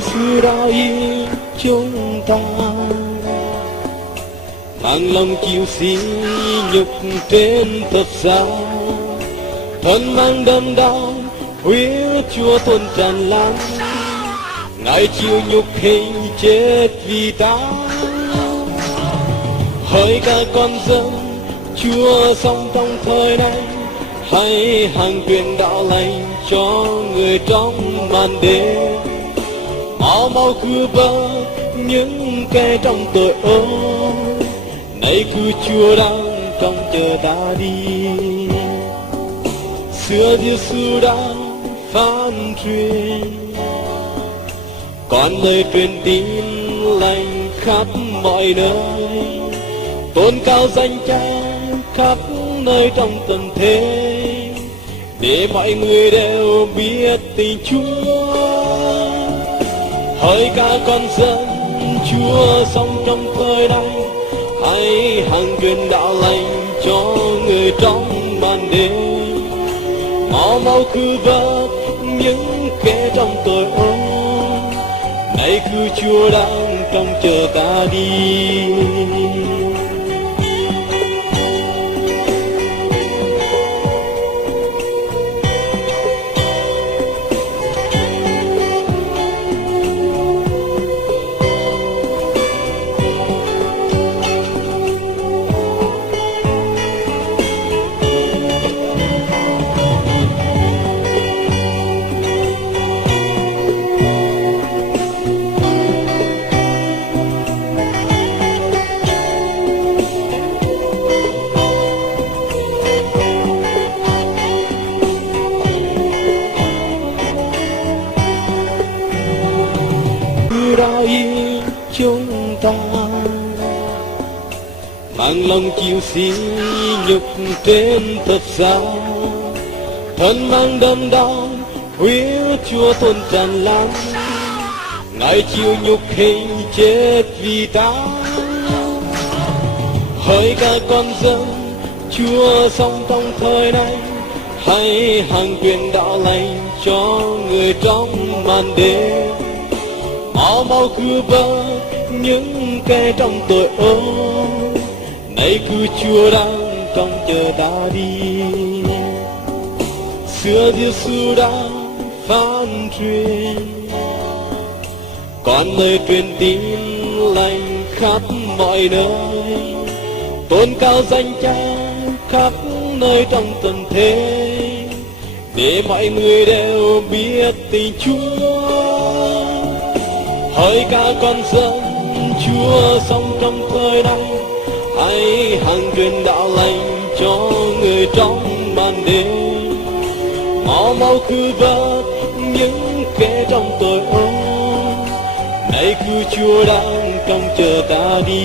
Giêsu đã yêu chúng ta, mang lòng chịu sỉ nhục trên thập giá, thân mang đớn đau huyết Chúa tuôn tràn lan, Ngài chịu nhục hình chết vì ta. Hỡi các con dân Chúa sống trong thời này, hãy hàng quyền đạo lành cho người trong màn đêm. Mau mau cứu vớt những kẻ trong tội ô, này cứu Chúa đang trong chờ ta đi. Xưa Giêsu đang phán truyền, con lời truyền tin lành khắp mọi nơi, tôn cao danh Cha khắp nơi trong tận thế, để mọi người đều biết tình Chúa. Hỡi các con dân Chúa sống trong thời này, hãy hàng truyền đạo lành cho người trong màn đêm. Mau mau cứu vớt những kẻ trong tội ô, này cứu Chúa đang trong chờ ta đi. Đã yêu chúng ta, mang lòng chịu sỉ nhục trên thập giá, thân mang đớn đau huyết Chúa tuôn tràn lan, Ngài chịu nhục hình chết vì ta. Hỡi các con dân Chúa sống trong thời này, hãy hàng quyền đạo lành cho người trong màn đêm. Mau mau cứu vớt những kẻ trong tội ô, này cứu Chúa đang trong chờ ta đi. Xưa Giêsu đang phán truyền, con lời truyền tin lành khắp mọi nơi, tôn cao danh Cha khắp nơi trong tận thế, để mọi người đều biết tình Chúa. Hỡi các con dân Chúa sống trong thời này, hãy hàng truyền đạo lành cho người trong màn đêm. Mau mau cứu vớt những kẻ trong tội ô, này cứu Chúa đang trong chờ ta đi.